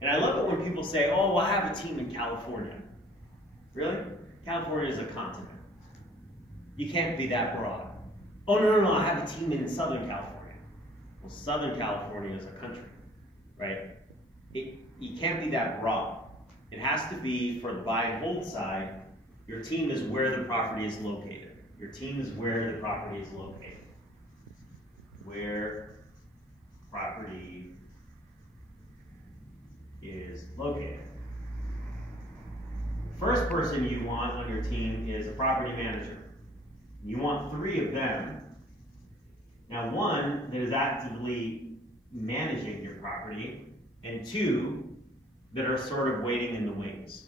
And I love it when people say, oh, well, I have a team in California. Really? California is a continent. You can't be that broad. Oh, no, I have a team in Southern California. Well, Southern California is a country, right? You can't be that broad. It has to be, for the buy and hold side, your team is where the property is located. Your team is where the property is located. Where property is located. The first person you want on your team is a property manager. You want 3 of them. Now, 1 that is actively managing your property, and 2 that are sort of waiting in the wings.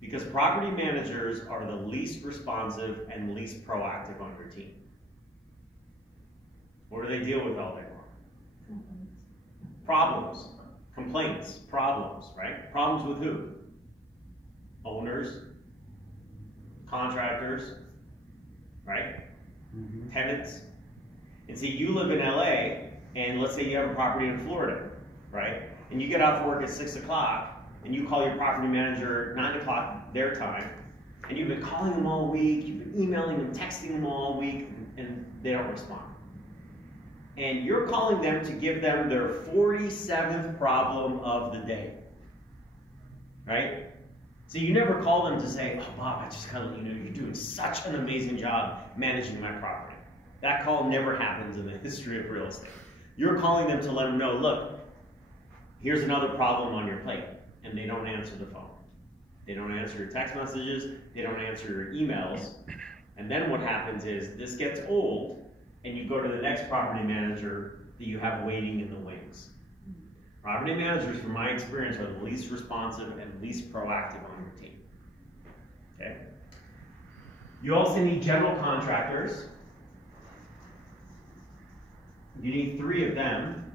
Because property managers are the least responsive and least proactive on your team. What do they deal with all day long? Problems, complaints, problems, right? Problems with who? Owners, contractors, right? Tenants. And see, you live in LA, and let's say you have a property in Florida, right? And you get off work at 6 o'clock, and you call your property manager at 9 o'clock their time, and you've been calling them all week, you've been emailing them, texting them all week, and they don't respond. And you're calling them to give them their 47th problem of the day, right? So you never call them to say, oh, Bob, I just gotta let you know you're doing such an amazing job managing my property. That call never happens in the history of real estate. You're calling them to let them know, look, here's another problem on your plate, and they don't answer the phone. They don't answer your text messages, they don't answer your emails, and then what happens is this gets old, and you go to the next property manager that you have waiting in the wings. Property managers, from my experience, are the least responsive and least proactive on your team. Okay? You also need general contractors. You need 3 of them.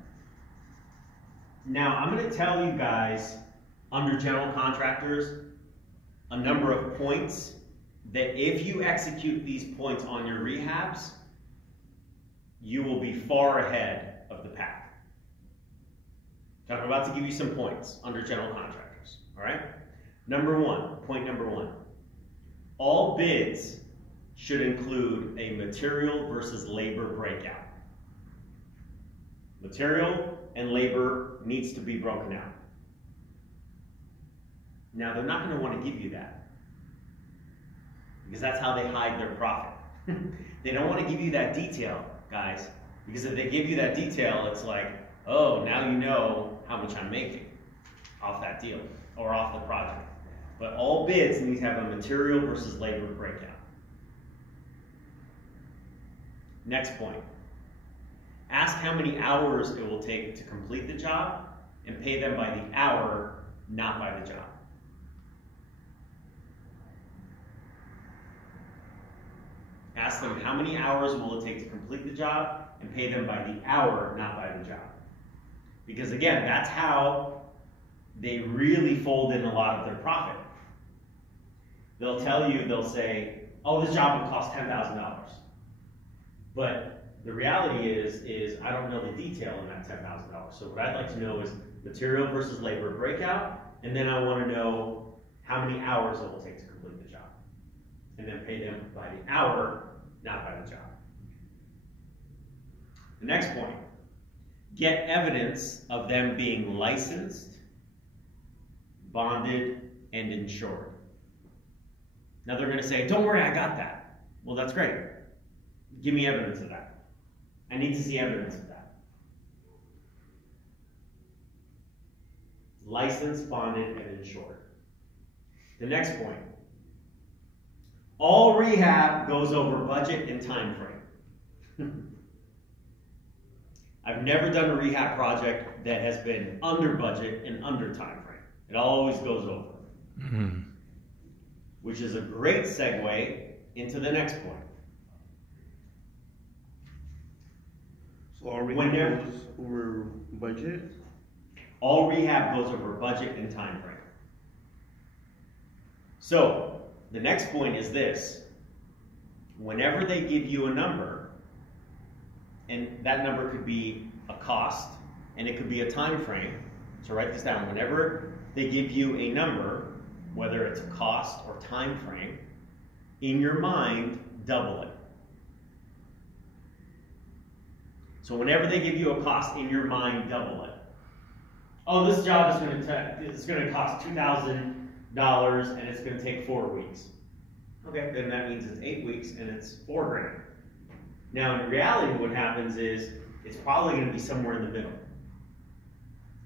Now, I'm going to tell you guys, under general contractors, a number of points that if you execute these points on your rehabs, you will be far ahead of the pack. So I'm about to give you some points under general contractors, all right? Point number one. All bids should include a material versus labor breakout. Material and labor needs to be broken out. Now, they're not going to want to give you that because that's how they hide their profit. They don't want to give you that detail, guys, because if they give you that detail, it's like, oh, now you know how much I'm making off that deal or off the project. But all bids need to have a material versus labor breakout. Next point. Ask how many hours it will take to complete the job and pay them by the hour, not by the job. Ask them how many hours will it take to complete the job and pay them by the hour, not by the job. Because again, that's how they really fold in a lot of their profit. They'll tell you, they'll say, oh, this job would cost $10,000. But the reality is I don't know the detail in that $10,000. So what I'd like to know is material versus labor breakout, and then I want to know how many hours it will take to complete the job. And then pay them by the hour, not by the job. The next point. Get evidence of them being licensed, bonded, and insured. Now they're going to say, don't worry, I got that. Well, that's great. Give me evidence of that. I need to see evidence of that. Licensed, bonded, and insured. The next point. All rehab goes over budget and time frame. I've never done a rehab project that has been under budget and under time frame. It always goes over. Mm-hmm. Which is a great segue into the next point. So all rehab goes over budget? All rehab goes over budget and time frame. So the next point is this. Whenever they give you a number, and that number could be a cost, and it could be a time frame, So write this down. Whenever they give you a number, whether it's a cost or time frame, in your mind, double it. So whenever they give you a cost in your mind, double it. Oh, this job is going to cost $2,000 and it's going to take 4 weeks. Okay, then that means it's 8 weeks and it's $4,000. Now in reality, what happens is it's probably going to be somewhere in the middle,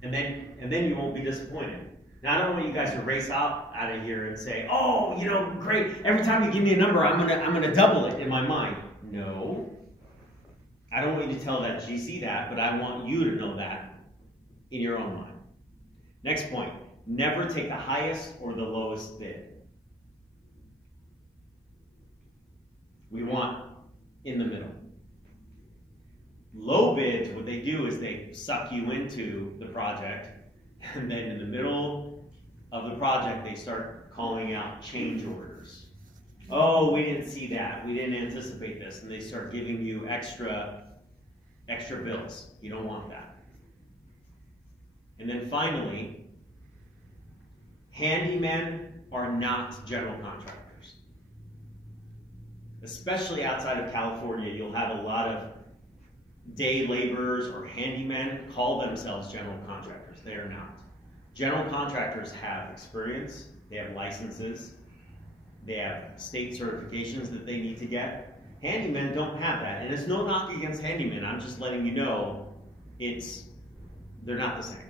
and then you won't be disappointed. Now I don't want you guys to race out of here and say, "Oh, you know, great! Every time you give me a number, I'm gonna double it in my mind." No, I don't want you to tell that GC that, but I want you to know that in your own mind. Next point: never take the highest or the lowest bid. We want in the middle. Low bids, what they do is they suck you into the project, and then in the middle of the project, they start calling out change orders. Oh, we didn't see that. We didn't anticipate this. And they start giving you extra bills. You don't want that. And then finally, handymen are not general contractors. Especially outside of California, you'll have a lot of day laborers or handymen call themselves general contractors. They are not. General contractors have experience, they have licenses, they have state certifications that they need to get. Handymen don't have that, and it's no knock against handymen. I'm just letting you know they're not the same.